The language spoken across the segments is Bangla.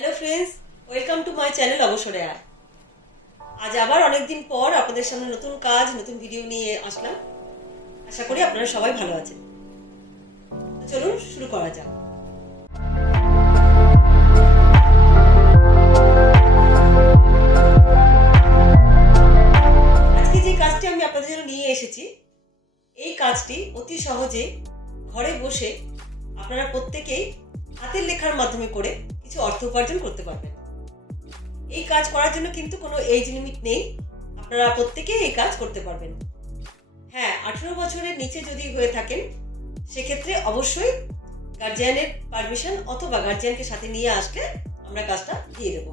Hello friends, welcome to my channel অবসরে আয়। আজ আবার অনেকদিন পর আপনাদের সামনে নতুন কাজ নতুন ভিডিও নিয়ে আসলাম। আশা করি আপনারা সবাই ভালো আছেন। তো চলুন শুরু করা যাক। আজকে যে কাজটি আমি আপনাদের জন্য নিয়ে এসেছি, এই কাজটি অতি সহজে ঘরে বসে আপনারা প্রত্যেকেই হাতের লেখার মাধ্যমে করে কিছু অর্থ উপার্জন করতে পারবেন। এই কাজ করার জন্য কিন্তু কোনো এজ লিমিট নেই, আপনারা প্রত্যেকেই এই কাজ করতে পারবেন। হ্যাঁ, 18 বছরের নিচে যদি হয়ে থাকেন সেক্ষেত্রে অবশ্যই গার্জিয়ানের পারমিশন অথবা গার্জিয়ানকে সাথে নিয়ে আসলে আমরা কাজটা দিয়ে দেব।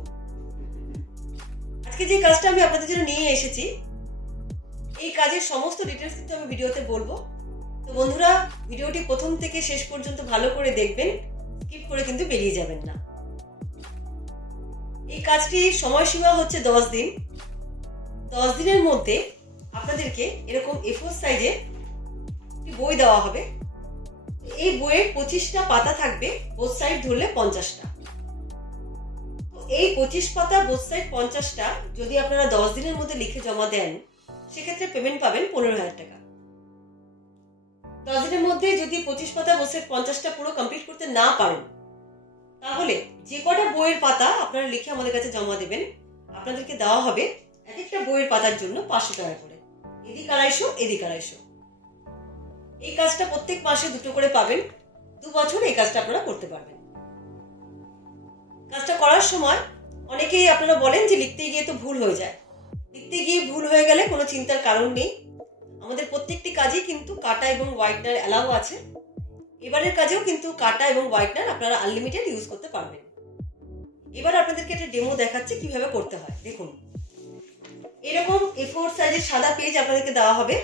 আজকে যে কাজটা আমি আপনাদের জন্য নিয়ে এসেছি, এই কাজের সমস্ত ডিটেলস কিন্তু আমি ভিডিওতে বলবো। তো বন্ধুরা, ভিডিওটি প্রথম থেকে শেষ পর্যন্ত ভালো করে দেখবেন, স্কিপ করে কিন্তু বেরিয়ে যাবেন না। এই কাজটির সময়সীমা হচ্ছে 10 দিন। 10 দিনের মধ্যে আপনাদেরকে এরকম A4 সাইজে বই দেওয়া হবে। এই বইয়ের 25টা পাতা থাকবে, বোথ সাইড ধরলে 50টা। তো এই 25 পাতা বোথ সাইড 50টা যদি আপনারা 10 দিনের মধ্যে লিখে জমা দেন, সেক্ষেত্রে পেমেন্ট পাবেন 15,000 টাকা। 10 দিনের মধ্যে যদি 25 পাতা বোথ সাইড 50টা পুরো কমপ্লিট করতে না পারেন, তাহলে যে কটা বইয়ের পাতা আপনারা লিখে আমাদের কাছে জমা দেবেন, আপনাদেরকে দেওয়া হবে এক একটা বইয়ের পাতার জন্য 500 টাকা করে। এদিক 250, এদিক 250। এই কাজটা প্রত্যেক মাসে 2টো করে পাবেন। 2 বছর এই কাজটা আপনারা করতে পারবেন। কাজটা করার সময় অনেকেই আপনারা বলেন যে লিখতে গিয়ে তো ভুল হয়ে যায়। লিখতে গিয়ে ভুল হয়ে গেলে কোনো চিন্তার কারণ নেই। আমাদের প্রত্যেকটি কাজে কিন্তু কাটা এবং হোয়াইটনার অ্যালাউ আছে। এবারের কাজেও কিন্তু কাটা এবং হোয়াইটনার আপনারা আনলিমিটেড ইউজ করতে পারবেন। এবার আপনাদেরকে একটা ডেমো দেখাচ্ছি কিভাবে করতে হয়। দেখুন, এরকম A4 সাইজের সাদা পেজ আপনাদেরকে দেওয়া হবে।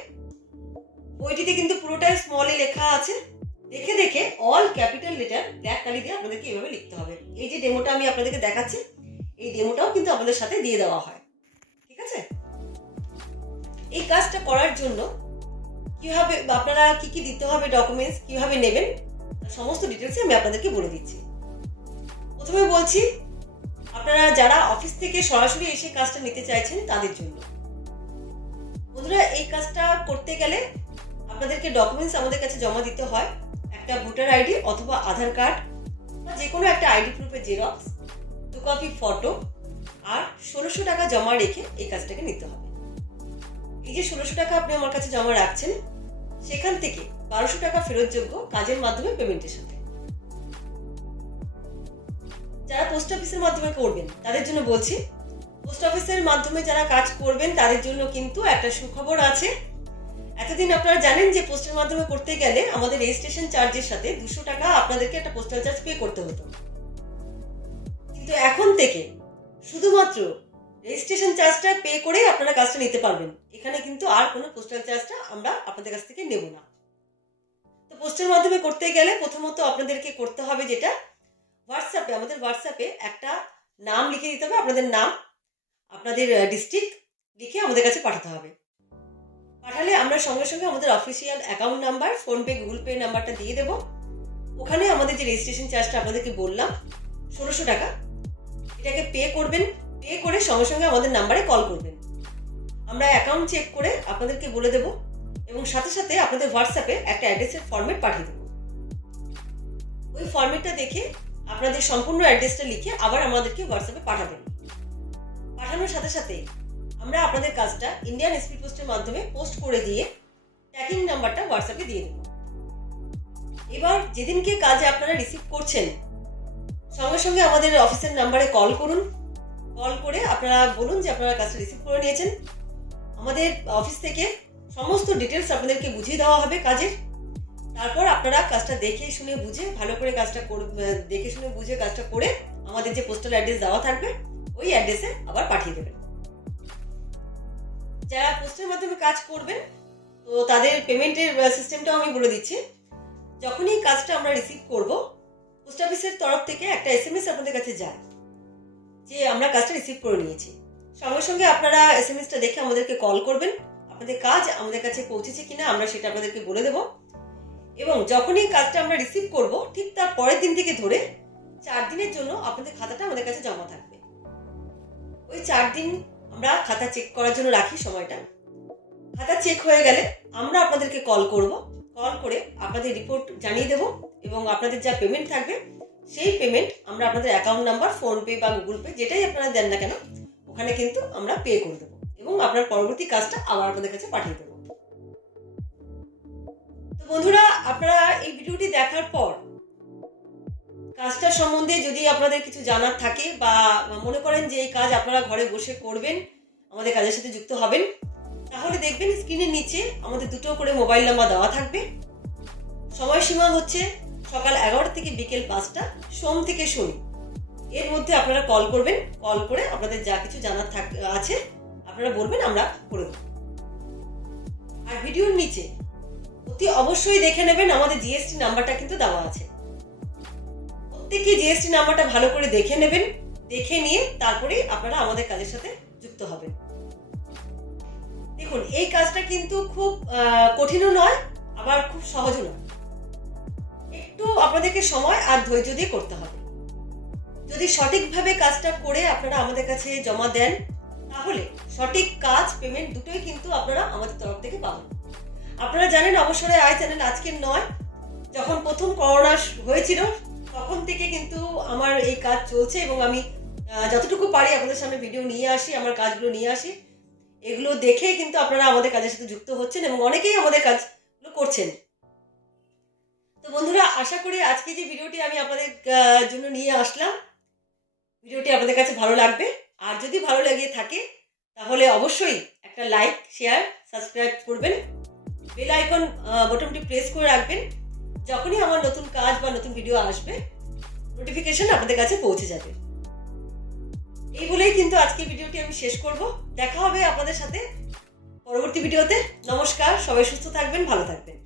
বইটিতে কিন্তু পুরোটাই স্মলে লেখা আছে। দেখে দেখে অল ক্যাপিটাল লেটার ব্ল্যাক কালি দিয়ে আপনাদেরকে এইভাবে লিখতে হবে। এই যে ডেমোটা আমি আপনাদেরকে দেখাচ্ছি, এই ডেমোটাও কিন্তু আপনাদের সাথে দিয়ে দেওয়া হয়। ঠিক আছে? এই কাজটা করার জন্য কিভাবে আপনারা কি কি দিতে হবে, ডকুমেন্টস কিভাবে নেবেন, সমস্ত ডিটেলস আমি আপনাদেরকে বলে দিচ্ছি। প্রথমে বলছি, আপনারা যারা অফিস থেকে সরাসরি এসে কাজটা নিতে চাইছেন তাদের জন্য। বন্ধুরা, এই কাজটা করতে গেলে আপনাদেরকে ডকুমেন্টস আমাদের কাছে জমা দিতে হয়। একটা ভোটার আইডি অথবা আধার কার্ড বা যে কোনো একটা আইডি প্রুফের জেরক্স, 2 কপি ফটো আর 1600 টাকা জমা রেখে এই কাজটাকে নিতে হবে। এই যে 1600 টাকা আপনি আমার কাছে জমা রাখছেন, সেখান থেকে 1200 টাকা ফেরতযোগ্য কাজের মাধ্যমে পেমেন্টের সাথে। যারা পোস্ট অফিসের মাধ্যমে করবেন তাদের জন্য বলছি, পোস্ট অফিসের মাধ্যমে যারা কাজ করবেন তাদের জন্য কিন্তু একটা সুখবর আছে। এতদিন আপনারা জানেন যে পোস্টের মাধ্যমে করতে গেলে আমাদের রেজিস্ট্রেশন চার্জের সাথে 200 টাকা আপনাদেরকে একটা পোস্টাল চার্জ পে করতে হতো। কিন্তু এখন থেকে শুধুমাত্র রেজিস্ট্রেশন চার্জটা পে করে আপনারা কাজটা নিতে পারবেন। এখানে কিন্তু আর কোনো পোস্টাল চার্জটা আমরা আপনাদের কাছ থেকে নেব না। তো পোস্টের মাধ্যমে করতে গেলে প্রথমত আপনাদেরকে করতে হবে যেটা, হোয়াটসঅ্যাপে আমাদের হোয়াটসঅ্যাপে একটা নাম লিখে দিতে হবে। আপনাদের নাম, আপনাদের ডিস্ট্রিক্ট লিখে আমাদের কাছে পাঠাতে হবে। পাঠালে আমরা সঙ্গে সঙ্গে আমাদের official account number, PhonePe, Google pay নাম্বারটা দিয়ে দেবো। ওখানে আমাদের যে রেজিস্ট্রেশন চার্জটা আপনাদেরকে বললাম 1600 টাকা, এটাকে পে করবেন। পে করে সঙ্গে সঙ্গে আমাদের নাম্বারে কল করবেন। আমরা অ্যাকাউন্ট চেক করে আপনাদেরকে বলে দেব এবং সাথে সাথে আপনাদের হোয়াটসঅ্যাপে একটা অ্যাড্রেসের ফরম্যাট পাঠিয়ে দেবো। ওই ফরম্যাটটা দেখে আপনাদের সম্পূর্ণ অ্যাড্রেসটা লিখে আবার আমাদেরকে হোয়াটসঅ্যাপে পাঠাবেন। পাঠানোর সাথে সাথে আমরা আপনাদের কাজটা ইন্ডিয়ান স্পিড পোস্টের মাধ্যমে পোস্ট করে দিয়ে ট্র্যাকিং নাম্বারটা হোয়াটসঅ্যাপে দিয়ে দেব। এবার যেদিনকে কাজে আপনারা রিসিভ করছেন, সঙ্গে সঙ্গে আমাদের অফিসের নাম্বারে কল করুন। কল করে আপনারা বলুন যে আপনারা কাজটা রিসিভ করে নিয়েছেন। আমাদের অফিস থেকে সমস্ত ডিটেলস আপনাদেরকে বুঝিয়ে দেওয়া হবে কাজের। তারপর আপনারা কাজটা দেখে শুনে বুঝে ভালো করে কাজটা দেখে শুনে বুঝে কাজটা করে আমাদের যে পোস্টাল অ্যাড্রেস দেওয়া থাকবে ওই অ্যাড্রেসে আবার পাঠিয়ে দেবেন। যারা পোস্টের মাধ্যমে কাজ করবেন তো তাদের পেমেন্টের সিস্টেমটাও আমি বলে দিচ্ছি। যখনই কাজটা আমরা রিসিভ করব, পোস্ট অফিসের তরফ থেকে একটা SMS আপনাদের কাছে যায় যে আমরা কাজটা রিসিভ করে নিয়েছি। সঙ্গে সঙ্গে আপনারা SMSটা দেখে আমাদেরকে কল করবেন। আপনাদের কাজ আমাদের কাছে পৌঁছেছে কিনা আমরা সেটা আপনাদেরকে বলে দেব। এবং যখনই কাজটা আমরা রিসিভ করব, ঠিক তার পরের দিন থেকে ধরে 4 দিনের জন্য আপনাদের খাতাটা আমাদের কাছে জমা থাকবে। ওই 4 দিন আমরা খাতা চেক করার জন্য রাখি সময়টা। খাতা চেক হয়ে গেলে আমরা আপনাদেরকে কল করব, কল করে আপনাদের রিপোর্ট জানিয়ে দেব এবং আপনাদের যা পেমেন্ট থাকবে সেই পেমেন্ট আমরা আপনাদের অ্যাকাউন্ট নাম্বার, ফোনপে বা গুগল পে যেটাই আপনারা দেন না কেন ওখানে কিন্তু আমরা পে করে দেবো এবং আপনার পরবর্তী কাজটা আবার আপনাদের কাছে পাঠিয়ে দেবো। তো বন্ধুরা, আপনারা এই ভিডিওটি দেখার পর কাজটা সম্বন্ধে যদি আপনাদের কিছু জানার থাকে বা মনে করেন যে এই কাজ আপনারা ঘরে বসে করবেন, আমাদের কাজের সাথে যুক্ত হবেন, তাহলে দেখবেন স্ক্রিনের নিচে আমাদের 2টো করে মোবাইল নাম্বার দেওয়া থাকবে। সময়সীমা হচ্ছে সকাল 11টা থেকে বিকেল 5টা, সোম থেকে শনি। এর মধ্যে আপনারা কল করবেন, কল করে আপনাদের যা কিছু জানার আছে আপনারা বলবেন, আমরা করে দেব। আর ভিডিওর নিচে অতি অবশ্যই দেখে নেবেন আমাদের জিএসটি নাম্বারটা কিন্তু দেওয়া আছে। প্রত্যেকে জিএসটি নাম্বারটা ভালো করে দেখে নেবেন, দেখে নিয়ে তারপরে আপনারা আমাদের কাজের সাথে যুক্ত হবেন। দেখুন, এই কাজটা কিন্তু খুব কঠিনও নয়, আবার খুব সহজও নয়। একটু আপনাদেরকে সময় আর ধৈর্য দিয়ে করতে হবে। যদি সঠিকভাবে কাজটা করে আপনারা আমাদের কাছে জমা দেন, তাহলে সঠিক কাজ, পেমেন্ট দুটোই কিন্তু আপনারা আমাদের তরফ থেকে পাবেন। আপনারা জানেন অবসরে আয় চ্যানেল আজকের নয়, যখন প্রথম করোনা হয়েছিল তখন থেকে কিন্তু আমার এই কাজ চলছে এবং আমি যতটুকু পারি আপনাদের সামনে ভিডিও নিয়ে আসি, আমার কাজগুলো নিয়ে আসি। এগুলো দেখে কিন্তু আপনারা আমাদের কাজের সাথে যুক্ত হচ্ছেন এবং অনেকেই আমাদের কাজগুলো করছেন। তো বন্ধুরা, আশা করি আজকে যে ভিডিওটি আমি আপনাদের জন্য নিয়ে আসলাম, ভিডিওটি আপনাদের কাছে ভালো লাগবে। আর যদি ভালো লেগে থাকে তাহলে অবশ্যই একটা লাইক, শেয়ার, সাবস্ক্রাইব করবেন, বেল আইকন বাটনটি প্রেস করে রাখবেন। যখনই আমার নতুন কাজ বা নতুন ভিডিও আসবে নোটিফিকেশন আপনাদের কাছে পৌঁছে যাবে। এই বলেই কিন্তু আজকে ভিডিওটি আমি শেষ করব। দেখা হবে আপনাদের সাথে পরবর্তী ভিডিওতে। নমস্কার, সবাই সুস্থ থাকবেন, ভালো থাকবেন।